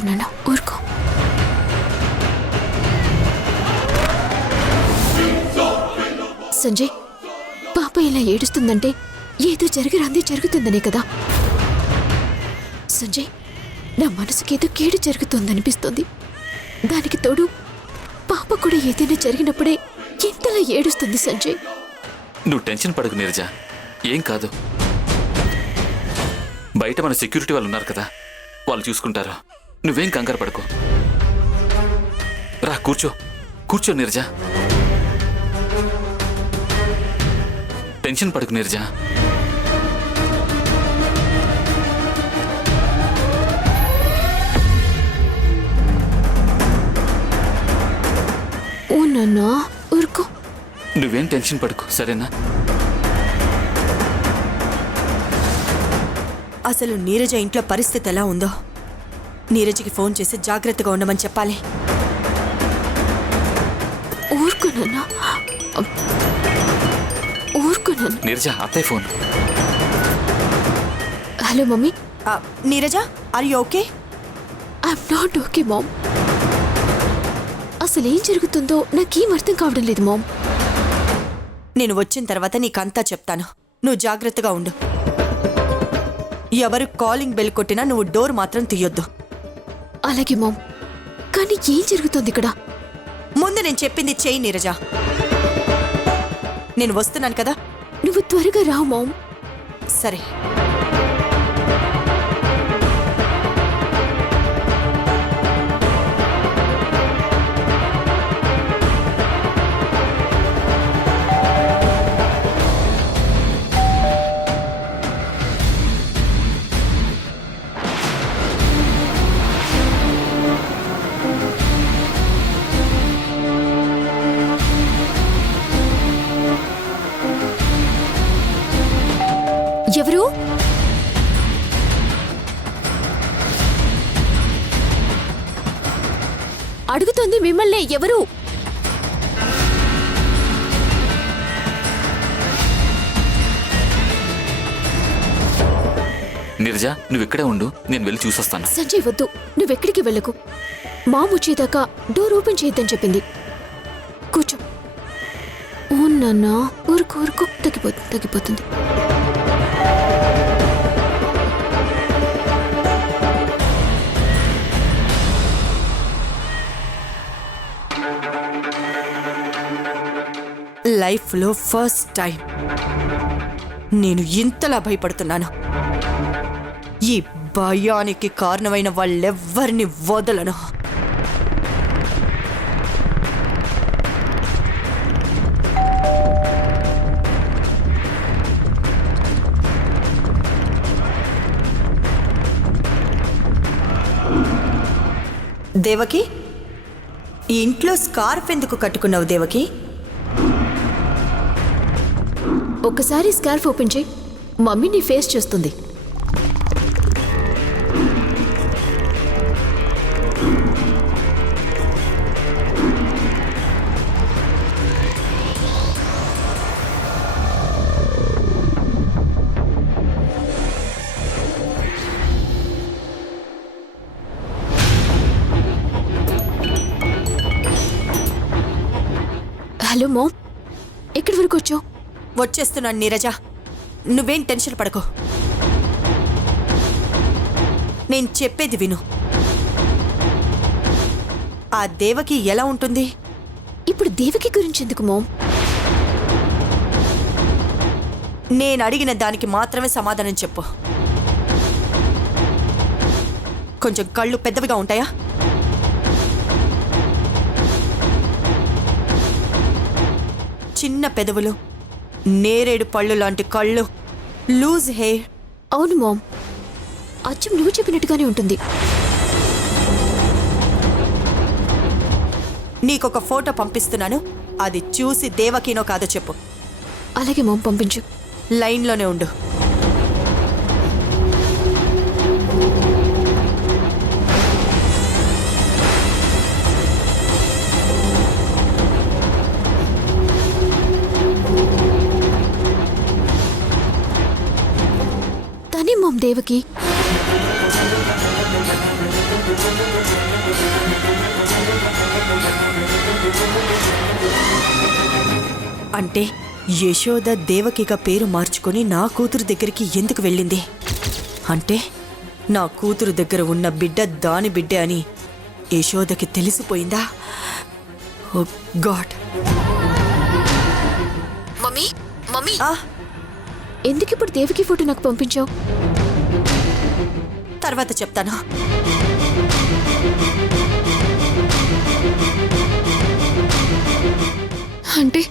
ఊరుకో నాన్న, ఊరుకో. సంజయ్, పాప ఇలా ఏడుస్తుందంటే ఏదో జరగరాంది జరుగుతుందనే కదా. సంజయ్, నా మనసుకేదో కీడు జరుగుతుందనిపిస్తుంది. దానికి తోడు పాప కూడా ఏదైనా జరిగినప్పుడే ఎంతలా ఏడుస్తుంది సంజయ్. నువ్వు టెన్షన్ పడకు నీరజ, ఏం కాదు. బయట మన సెక్యూరిటీ వాళ్ళు ఉన్నారు కదా, వాళ్ళు చూసుకుంటారు. నువ్వేం కంగారు పడకు. రా కూర్చో, కూర్చో నీరజ. టెన్షన్ పడకు నీరజ. ఓ నాన్నా, ఊరుకో. నువ్వేం టెన్షన్ పడకు, సరేనా? అసలు నీరజ ఇంట్లో పరిస్థితి ఎలా ఉందో నీరజకి ఫోన్ చేసి జాగ్రత్తగా ఉండమని చెప్పాలి. ఊరుకో నాన్నా, ఊరుకో నాన్న. నీరజ, అత్తయ్య phone. Hello mummy. Neeraja, are you okay? I'm not okay mom. అసలేం జరుగుతుందో నాకేం అర్థం కావడం లేదు మామ్. నేను వచ్చిన తర్వాత నీకంతా చెప్తాను. నువ్వు జాగ్రత్తగా ఉండు. ఎవరు కాలింగ్ బెల్ కొట్టినా నువ్వు డోర్ మాత్రం తీయొద్దు. అలాగే మామ్. కానీ ఏం జరుగుతుంది ఇక్కడ? ముందు నేను చెప్పింది చెయ్యి నీరజ. నేను వస్తున్నాను కదా. నువ్వు త్వరగా రావు మామ్. సరే. ఎవరు? అడుగుతోంది మిమ్మల్ని. ఎవరు? నీరజ, నువ్వు ఇక్కడే ఉండు, నేను వెళ్ళి చూసొస్తాను. సంజయ్ వద్దు, నువ్వెక్కడికి వెళ్ళకు. మామ్ వచ్చేదాకా డోర్ ఓపెన్ చేయొద్దని చెప్పింది. కూర్చో. ఓ నాన్నా, ఊరుకో ఊరుకో. తగ్గిపోతుంది. లైఫ్లో ఫస్ట్ టైం నేను ఇంతలా భయపడుతున్నాను. ఈ భయానికి కారణమైన వాళ్ళెవ్వరిని వదలను. దేవకి, ఈ ఇంట్లో స్కార్ఫ్ ఎందుకు కట్టుకున్నావు దేవకి? ఒక్కసారి స్కార్ఫ్ ఓపెన్ చేయి, మమ్మీ నీ ఫేస్ చేస్తుంది. హలో మామ్, ఎక్కడి వరకు వచ్చావు? వచ్చేస్తున్నాను నీరజ, నువ్వేం టెన్షన్ పడకు. నేను చెప్పేది విను. ఆ దేవకి ఎలా ఉంటుంది? ఇప్పుడు దేవకి గురించి ఎందుకు మామ్? నేను అడిగిన దానికి మాత్రమే సమాధానం చెప్పు. కొంచెం కళ్ళు పెద్దవిగా ఉంటాయా? చిన్న పెదవులు, నేరేడు పళ్ళు లాంటి కళ్ళు, లూజ్ హెయిర్. అవును మామ్, అచ్చం నువ్వు చెప్పినట్టుగానే ఉంటుంది. నీకొక ఫోటో పంపిస్తున్నాను, అది చూసి దేవకినో కాదో చెప్పు. అలాగే మామ్, పంపించు. లైన్లోనే ఉండు. తనే మామ్ దేవకి. అంటే యశోద దేవకిగా పేరు మార్చుకొని నా కూతురు దగ్గరికి ఎందుకు వెళ్ళింది? అంటే నా కూతురు దగ్గర ఉన్న బిడ్డ దాని బిడ్డే అని యశోదకి తెలిసిపోయిందా? ఓ గాడ్. మమ్మీ మమ్మీ ఆ, ఎందుకు ఇప్పుడు దేవికి ఫోటో నాకు పంపించావు? తర్వాత చెప్తాను. అంటే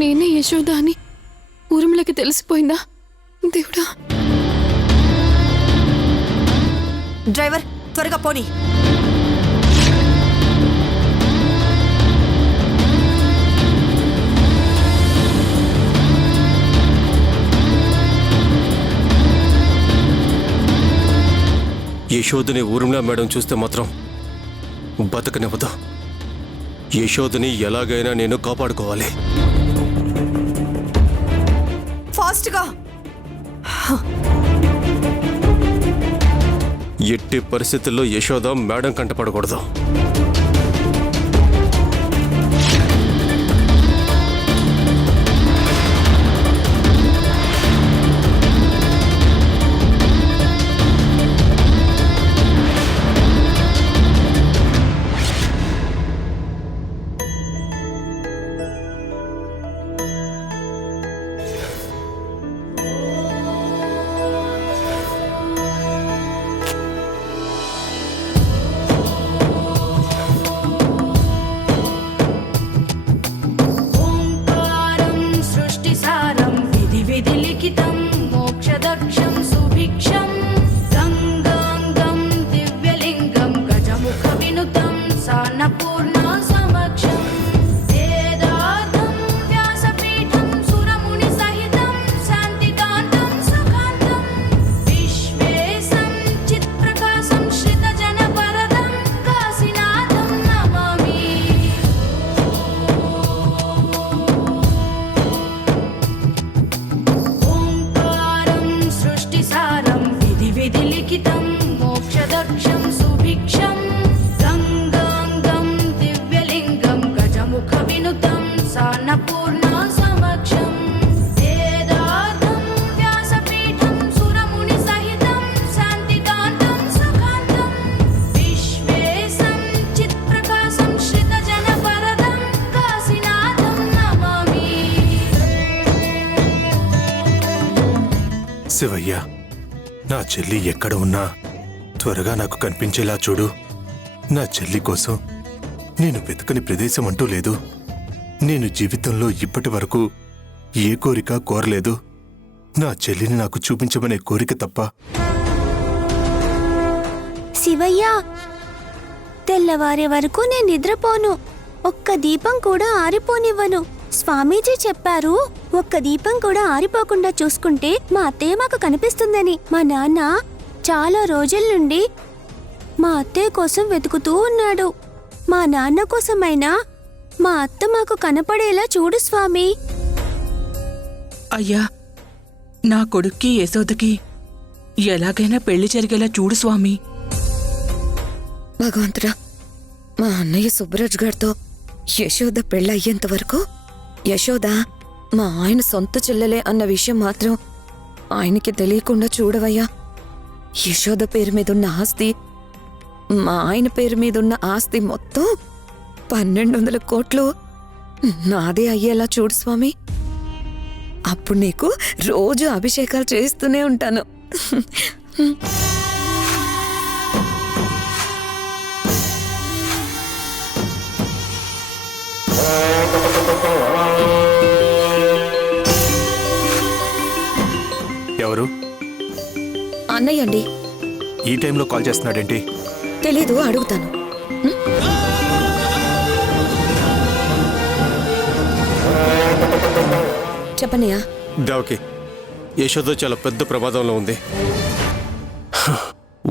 నేనే యశోద అని ఊర్మిళకి తెలిసిపోయిందా? దేవుడా! డ్రైవర్ త్వరగా పోనీ. యశోదని ఊర్మిళ మేడం చూస్తే మాత్రం బతకనివ్వదు. యశోదని ఎలాగైనా నేను కాపాడుకోవాలి. ఫాస్ట్గా. ఎట్టి పరిస్థితుల్లో యశోద మేడం కంటపడకూడదు. శివయ్య, నా చెల్లి ఎక్కడ ఉన్నా త్వరగా నాకు కనిపించేలా చూడు. నా చెల్లి కోసం నేను వెతకని ప్రదేశం అంటూ లేదు. నేను జీవితంలో ఇప్పటి వరకు ఏ కోరిక కోరలేదు. నా చెల్లిని నాకు చూపించమనే కోరిక తప్ప. శివయ్య, తెల్లవారే వరకు నేను నిద్రపోను. ఒక్క దీపం కూడా ఆరిపోనివ్వను. స్వామీజీ చెప్పారు, ఒక్క దీపం కూడా ఆరిపోకుండా చూసుకుంటే మా అత్తయ్య మాకు కనిపిస్తుందని. మా నాన్న చాలా రోజుల నుండి మా అత్తయ్య కోసం వెతుకుతూ ఉన్నాడు. మా నాన్న కోసమైనా మా అత్త మాకు కనపడేలా చూడు స్వామి. అయ్యా, నా కొడుక్కి యశోదకి ఎలాగైనా పెళ్లి జరిగేలా చూడు స్వామి. భగవంతుడా, మా అన్నయ్య సుబ్బరాజు గారితో యశోద పెళ్ళయ్యేంత వరకు యశోద మా ఆయన సొంత చెల్లెలే అన్న విషయం మాత్రం ఆయనకి తెలియకుండా చూడవయ్యా. యశోద పేరు మీదున్న ఆస్తి, మా ఆయన పేరు మీదున్న ఆస్తి మొత్తం 1200 కోట్లు నాదే అయ్యేలా చూడు స్వామి. అప్పుడు నీకు రోజు అభిషేకాలు చేస్తూనే ఉంటాను. ఎవరు? అన్నయ్య అండి. ఈ టైంలో కాల్ చేస్తున్నాడేంటి? తెలీదు, అడుగుతాను. చెప్పనయ్యా. దేవకి, యశోద చాలా పెద్ద ప్రమాదంలో ఉంది.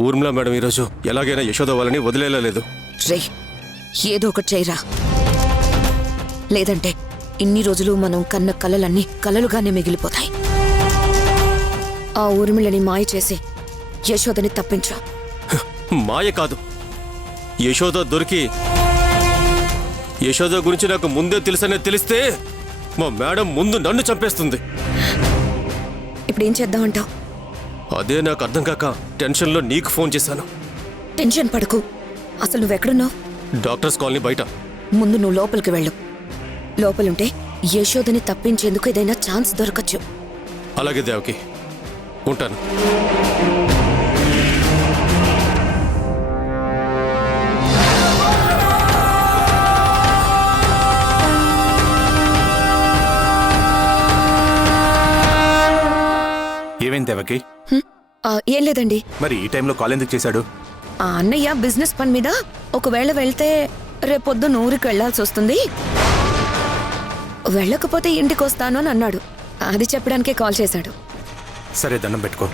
ఊర్మిళ మేడం ఈరోజు ఎలాగైనా యశోద వాళ్ళని వదిలేలా లేదు. రే, ఏదో ఒకటి చేయరా. లేదంటే ఇన్ని రోజులు మనం కన్న కలలన్నీ కలలుగానే మిగిలిపోతాయి. ఆ ఊర్మిళని మాయ చేసి యశోదని తప్పించు. మాయ కాదు, యశోద దొరికి యశోద గురించి నాకు ముందే తెలుసనే తెలిస్తే మా మేడం ముందు నన్ను చంపేస్తుంది. ఇప్పుడు ఏం చేద్దామంటావు? అదే నాకు అర్థం కాక టెన్షన్లో నీకు ఫోన్ చేశాను. టెన్షన్ పడకు. అసలు నువ్వెక్కడున్నావు? డాక్టర్స్ కాలనీ బయట. ముందు నువ్వు లోపలికి వెళ్ళు. లోపలుంటే యశోదని తప్పించేందుకు ఏదైనా ఛాన్స్ దొరకచ్చు. అలాగే దేవకి, ఉంటాను. ఏమైంది దేవకి? ఏం లేదండి. మరి ఈ టైంలో కాల్ ఎందుకు చేశాడు? ఆ అన్నయ్య బిజినెస్ పని మీద ఒకవేళ వెళ్తే రేపొద్దున ఊరికి వెళ్లాల్సి వస్తుంది, వెళ్ళకపోతే ఇంటికి వస్తాను అని అన్నాడు. అది చెప్పడానికే కాల్ చేశాడు. సరే, దండం పెట్టుకో.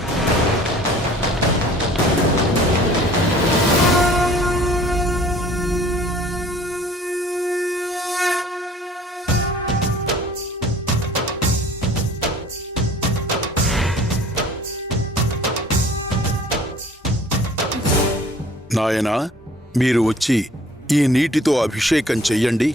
నాయనా, మీరు వచ్చి ఈ నీటితో అభిషేకం చెయ్యండి.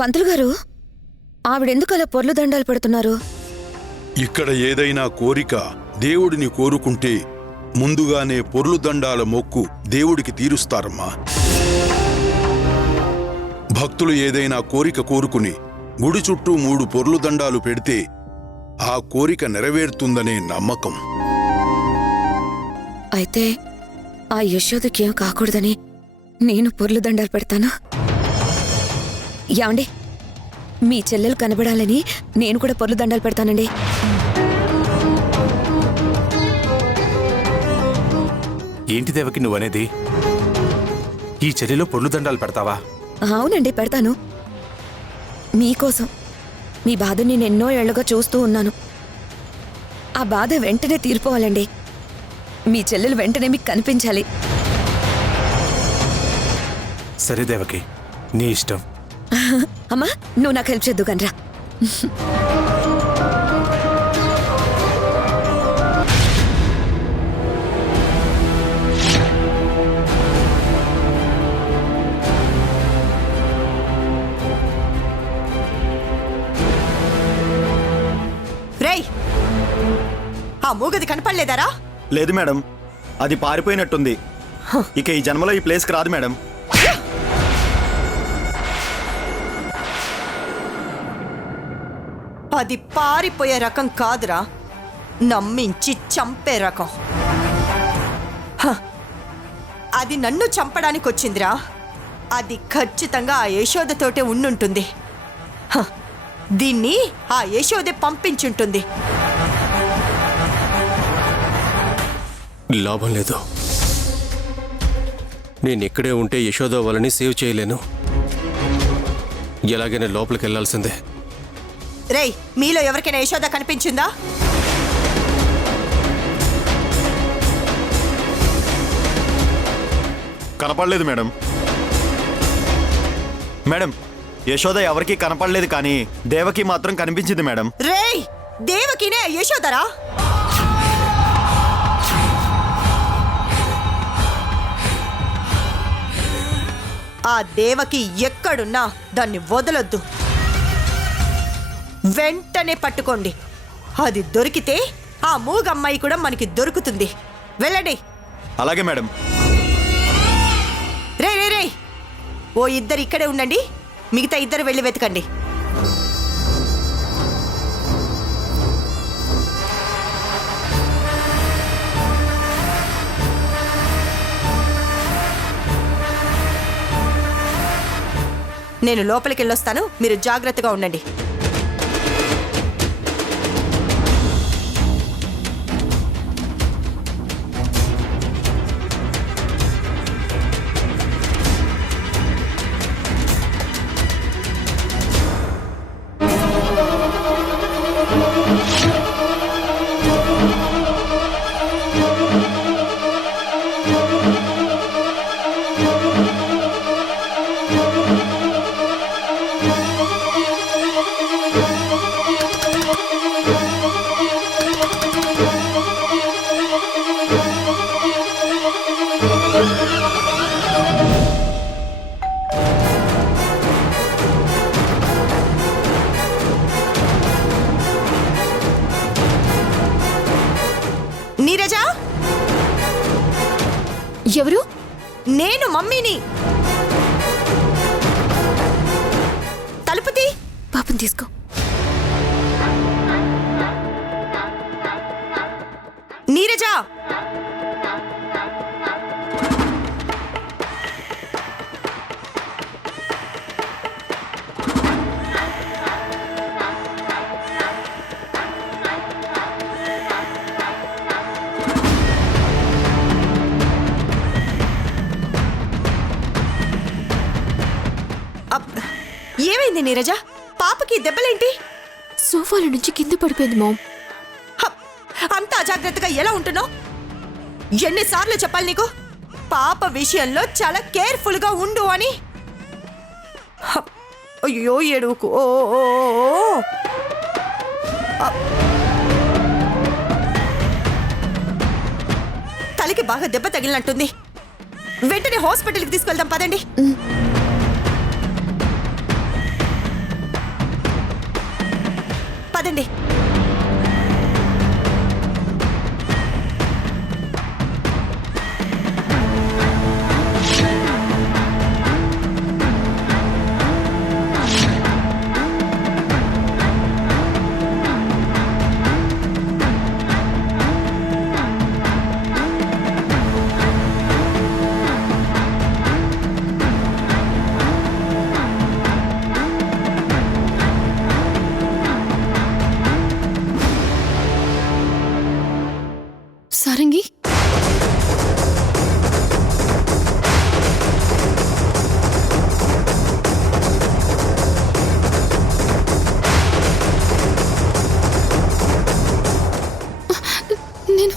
పంతులు గారు, ఆవిడెందుకు అలా పొర్లు దండాలు పెడుతున్నారు? ఇక్కడ ఏదైనా కోరిక దేవుడిని కోరుకుంటే ముందుగానే పొర్లు దండాల మొక్కు దేవుడికి తీరుస్తారమ్మా. భక్తులు ఏదైనా కోరిక కోరుకుని గుడి చుట్టూ 3 పొర్లు దండాలు పెడితే ఆ కోరిక నెరవేరుతుందనే నమ్మకం. అయితే ఆ యశోదకి ఏం కాకూడదని నేను పొర్లు దండాలు పెడతాను. యాండి, మీ చెల్లెలు కనబడాలని నేను కూడా పొర్లు దండాలు పెడతానండి. ఏంటి దేవకి నువ్వనేది? ఈ చెల్లిలో పొర్లు దండాలు పెడతావా? అవునండి, పెడతాను. మీకోసం. మీ బాధని నేను ఎన్నో ఏళ్లుగా చూస్తూ ఉన్నాను. ఆ బాధ వెంటనే తీరిపోవాలండి. మీ చెల్లెలు వెంటనే మీకు కనిపించాలి. సరే దేవకి, నీ ఇష్టం. అమ్మా, నువ్వు నాకు హెల్ప్ చేద్దు కనరా. రేయ్, ఆ మూగది కనపడలేదారా? లేదు మేడం, అది పారిపోయినట్టుంది. ఇక ఈ జన్మలో ఈ ప్లేస్కి రాదు మేడం. అది పారిపోయే రకం కాదురా, నమ్మించి చంపే రకం. అది నన్ను చంపడానికి వచ్చిందిరా. అది ఖచ్చితంగా ఆ యశోదతోటే ఉండుంటుంది. దీన్ని ఆ యశోదే పంపించుంటుంది. లాభం లేదు. నేను ఇక్కడే ఉంటే యశోద వాళ్ళని సేవ్ చేయలేను. ఎలాగైనా లోపలికి వెళ్లాల్సిందే. రేయ్, మీలో ఎవరికైనా యశోద కనిపించిందా? కనపడలేదు మేడం. మేడం, యశోద ఎవరికీ కనపడలేదు, కానీ దేవకి మాత్రం కనిపించింది మేడం. రేయ్, దేవకినే యశోదరా? ఆ దేవకి ఎక్కడున్నా దాన్ని వదలొద్దు. వెంటనే పట్టుకోండి. అది దొరికితే ఆ మూగమ్మాయి కూడా మనకి దొరుకుతుంది. వెళ్ళండి. అలాగే మేడం. రే రే రే, ఓ ఇద్దరు ఇక్కడే ఉండండి, మిగతా ఇద్దరు వెళ్ళి వెతకండి. నేను లోపలికి వెళ్ళొస్తాను, మీరు జాగ్రత్తగా ఉండండి. నీరజ, ఎవరు? నేను మమ్మీని. తలుపుతి. పాపం తీసుకో. నీరజ, ఏమైంది నీరజ? పాపకి దెబ్బలేంటి? సోఫాల నుంచి కింద పడిపోయింది మామ్. అంత అజాగ్రత్తగా ఎలా ఉంటున్నావు? ఎన్నిసార్లు చెప్పాలి నీకు పాప విషయంలో చాలా కేర్ఫుల్ గా ఉండు అని? అయ్యో ఏడుకు. తలకి బాగా దెబ్బ తగిలినట్టుంది. వెంటనే హాస్పిటల్కి తీసుకెళ్దాం పదండి. పదండి. సారంగి, నేను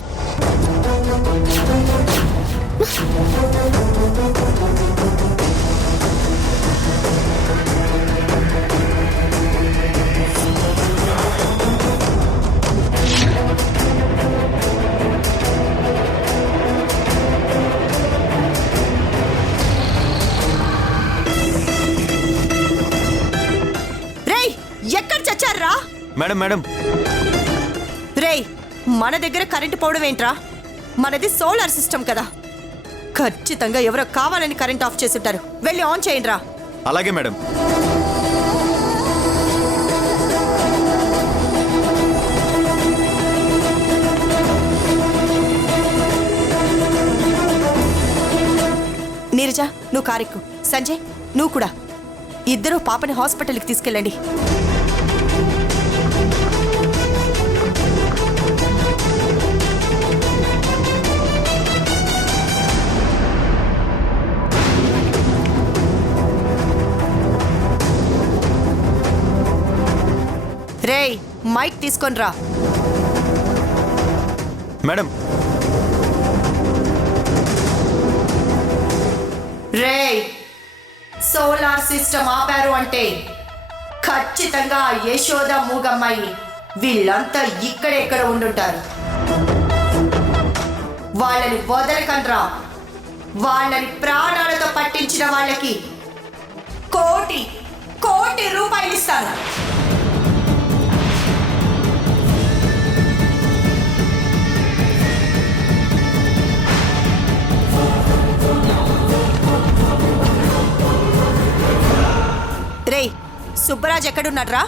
మేడం మేడం, రేయ్, మన దగ్గర కరెంటు పోవడం ఏంట్రా? మనది సోలార్ సిస్టమ్ కదా. ఖచ్చితంగా ఎవరో కావాలని కరెంట్ ఆఫ్ చేసుంటారు. వెళ్ళి ఆన్ చేయండి రా. అలాగే మేడం. నీరజ, నువ్వు కారెక్కు. సంజయ్, నువ్వు కూడా. ఇద్దరూ పాపని హాస్పిటల్కి తీసుకెళ్ళండి. రేయ్, మైక్ తీసుకొని రా. మేడం. రేయ్, సోలార్ సిస్టమ్ ఆపారు అంటే ఖచ్చితంగా యశోద మూగమ్మాయి వీళ్ళంతా ఇక్కడెక్కడ ఉండుంటారు. వాళ్ళని వదలకండ్రా. వాళ్ళని ప్రాణాలతో పట్టించిన వాళ్ళకి కోటి రూపాయలు ఇస్తాను. సుబ్బరాజ్ ఎక్కడున్నాడ్రా?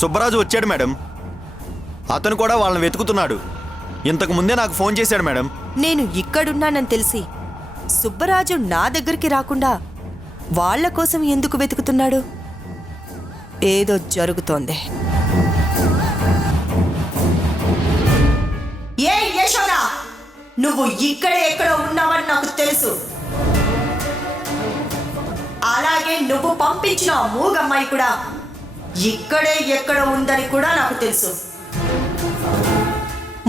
సుబ్బరాజు వచ్చాడు మేడం. అతను కూడా వాళ్ళని వెతుకుతున్నాడు. ఇంతకు ముందే నాకు ఫోన్ చేశాడు మేడం. నేను ఇక్కడున్నానని తెలిసి సుబ్బరాజు నా దగ్గరికి రాకుండా వాళ్ళ కోసం ఎందుకు వెతుకుతున్నాడు? ఏదో జరుగుతోంది. ఏ యశోద, నువ్వు ఇక్కడే ఎక్కడో ఉన్నావని నాకు తెలుసు. అలాగే నువ్వు పంపించిన ఆ మూగమ్మాయి కూడా ఇక్కడే ఎక్కడ ఉందని కూడా నాకు తెలుసు.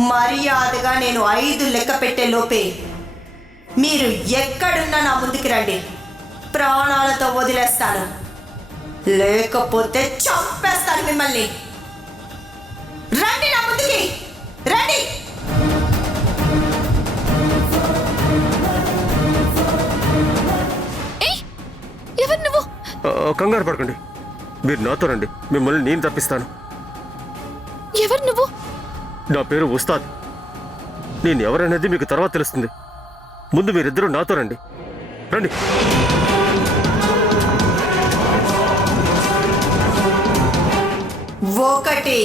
మర్యాదగా నేను 5 లెక్క పెట్టే లోపే మీరు ఎక్కడున్నా నా ముందుకు రండి. ప్రాణాలతో వదిలేస్తాను, లేకపోతే చంపేస్తాను మిమ్మల్ని. రండి నా ముందుకి, రండి. ఎవరు నువ్వు? కంగారు పడకండి, మీరు నాతో రండి, మిమ్మల్ని నేను తప్పిస్తాను. ఎవరు నువ్వు? నా పేరు ఉస్తాద్. నేను ఎవరనేది మీకు తర్వాత తెలుస్తుంది. ముందు మీరిద్దరూ నాతో రండి. రండి. ఒకటి.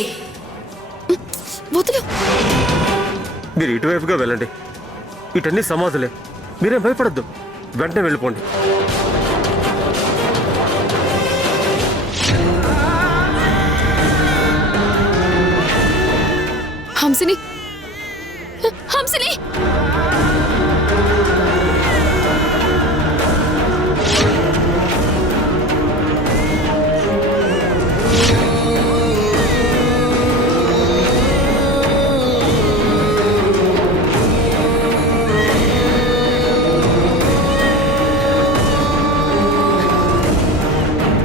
వదులు. మీరు ఇటువైపుగా వెళ్ళండి. ఇటన్నీ సమాధులే, మీరేం భయపడద్దు. వెంటనే వెళ్ళిపోండి. హంసిని, హంసిని.